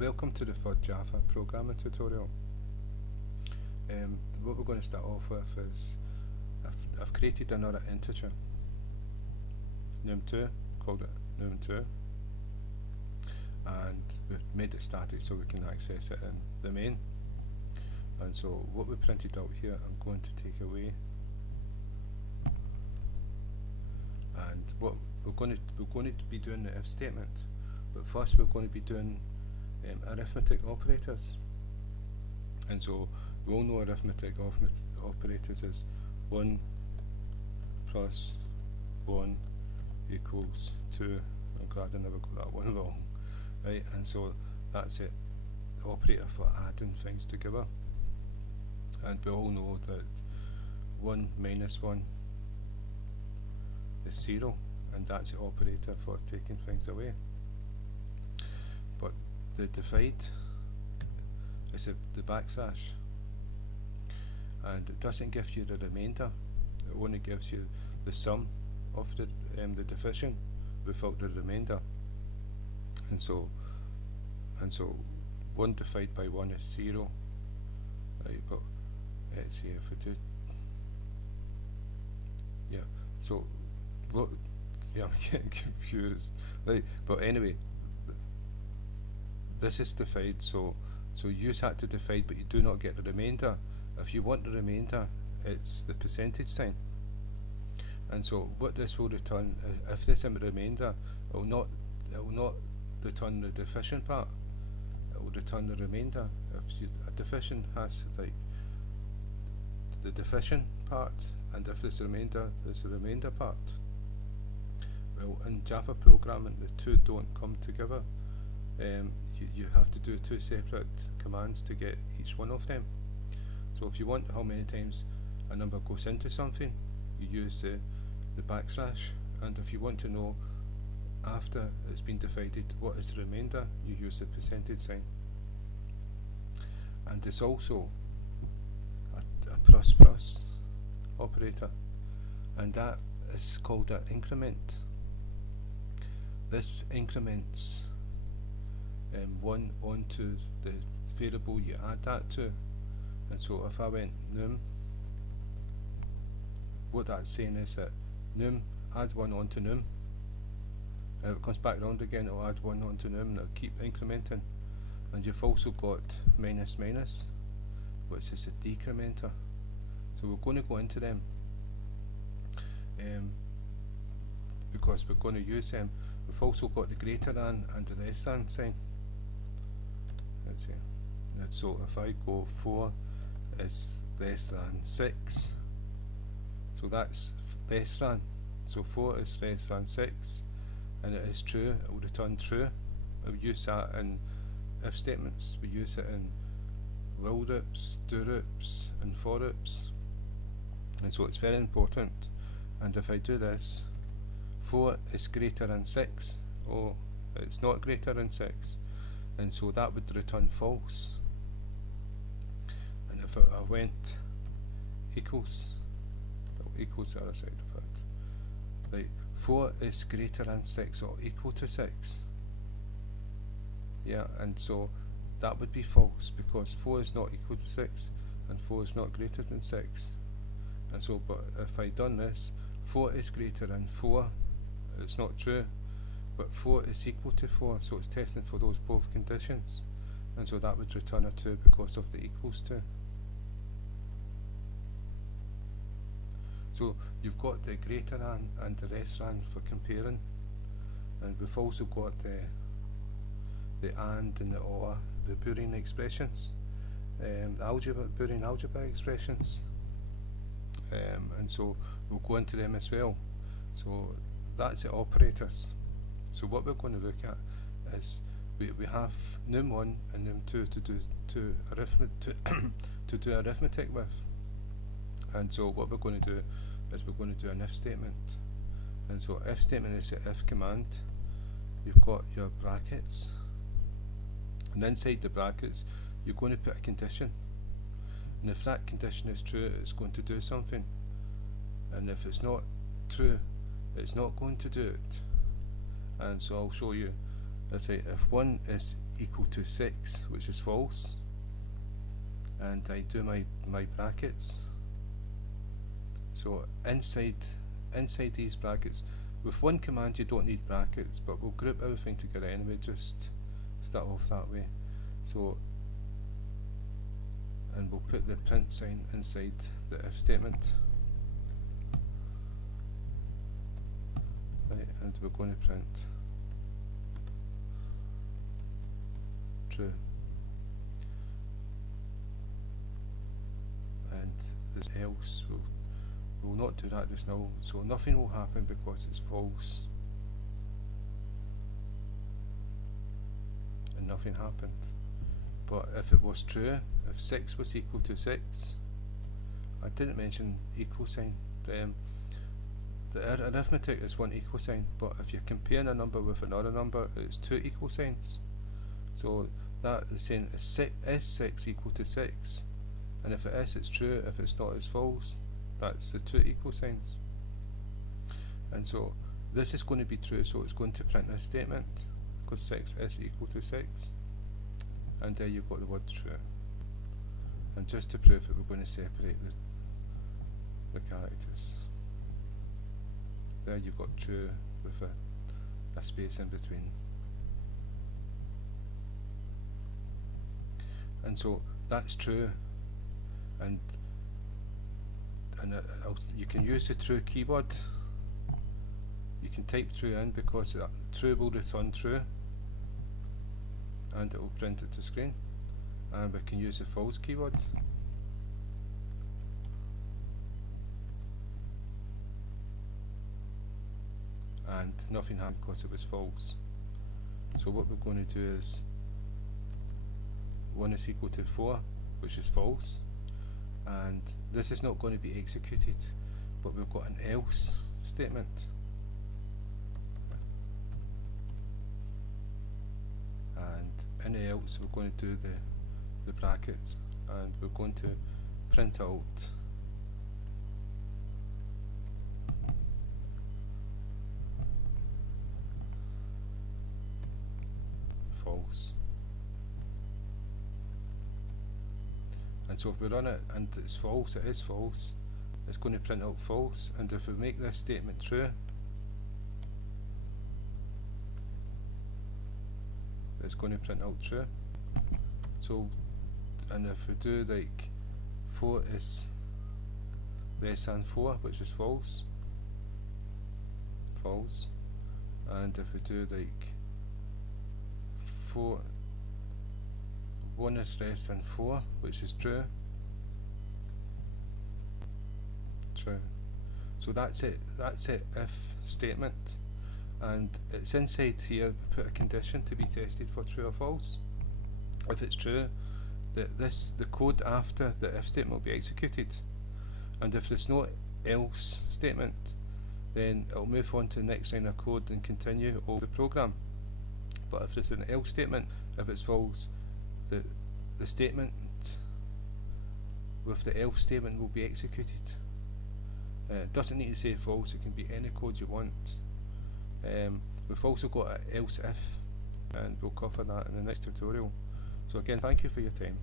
Welcome to the third Java programming tutorial. What we're going to start off with is I've created another integer, num2, called it num2, and we've made it static so we can access it in the main. And so what we printed out here, I'm going to take away, and what we're going to be doing the if statement, but first we're going to be doing arithmetic operators. And so we all know arithmetic operators is 1 plus 1 equals 2. I'm glad I never got that one wrong, right? And so that's it, the operator for adding things together. And we all know that 1 minus 1 is 0, and that's the operator for taking things away. But the divide is the backslash, and it doesn't give you the remainder, it only gives you the sum of the division without the remainder. And so 1 divided by 1 is 0, right? But let's see if we do, yeah, so what, yeah, I'm getting confused, right? But anyway, this is divide, so use that to divide, but you do not get the remainder. If you want the remainder, it's the percentage sign. And so what this will return, if this is a remainder, it will not return the division part, it will return the remainder. If a division has like the division part, and if there's a remainder, there's the remainder part. Well, in Java programming, the two don't come together. You have to do two separate commands to get each one of them. So if you want how many times a number goes into something, you use the backslash, and if you want to know after it's been divided what is the remainder, you use the percentage sign. And there's also a plus operator, and that is called an increment. This increments 1 onto the variable you add that to. And so if I went num, what that's saying is that num, add 1 onto num, and if it comes back around again, it'll add 1 onto num, and it'll keep incrementing. And you've also got minus minus, which is a decrementer. So we're going to go into them because we're going to use them. We've also got the greater than and the less than sign. Let's see. And so if I go 4 is less than 6, so that's less than. So 4 is less than 6, and it is true, it will return true. We use that in if statements, we use it in while loops, do loops, and for loops. And so it's very important. And if I do this, 4 is greater than 6, oh, it's not greater than 6, and so that would return false. And if I went equals the other side of it, like 4 is greater than 6 or equal to 6, yeah, and so that would be false because 4 is not equal to 6 and 4 is not greater than 6. And so, but if I done this, 4 is greater than 4, it's not true, but 4 is equal to 4, so it's testing for those both conditions, and so that would return a 2 because of the equals to. So you've got the greater than and the less than for comparing, and we've also got the and the or, the Boolean expressions, the Boolean algebra expressions, and so we'll go into them as well. So that's the operators. So what we're going to look at is we have num1 and num2 to do arithmetic with. And so what we're going to do is we're going to do an if statement. And so if statement is the if command. You've got your brackets, and inside the brackets you're going to put a condition, and if that condition is true, it's going to do something, and if it's not true, it's not going to do it. And so I'll show you. Let's say if 1 is equal to 6, which is false, and I do my brackets. So inside these brackets, with one command you don't need brackets, but we'll group everything together anyway, just start off that way. So, and we'll put the print sign inside the if statement. Right, and we're going to print true. And this else, we'll not do that just now, so nothing will happen because it's false. And nothing happened. But if it was true, if 6 was equal to 6, I didn't mention equal sign. The arithmetic is one equal sign, but if you're comparing a number with another number, it's two equal signs. So that is saying is 6 equal to 6, and if it is, it's true. If it's not, it's false. That's the two equal signs. And so this is going to be true, so it's going to print this statement, because 6 is equal to 6. And there you've got the word true. And just to prove it, we're going to separate the characters. There you've got true with a space in between. And so that's true, and you can use the true keyword. You can type true in, because true will return true, and it will print it to screen. And we can use the false keyword, and nothing happened because it was false. So what we're going to do is 1 is equal to 4, which is false, and this is not going to be executed, but we've got an else statement. And in the else, we're going to do the brackets, and we're going to print out false. And so if we run it and it's false, it is false, it's going to print out false. And if we make this statement true, it's going to print out true. So, and if we do like 4 is less than 4, which is false, false. And if we do like 1 is less than 4, which is true, true. So that's it if statement, and it's inside here put a condition to be tested for true or false. If it's true, the code after the if statement will be executed, and if there's no else statement, then it'll move on to the next line of code and continue all the program. But if there's an else statement, if it's false, the statement with the else statement will be executed. It doesn't need to say false, it can be any code you want. We've also got an else if, and we'll cover that in the next tutorial. So again, thank you for your time.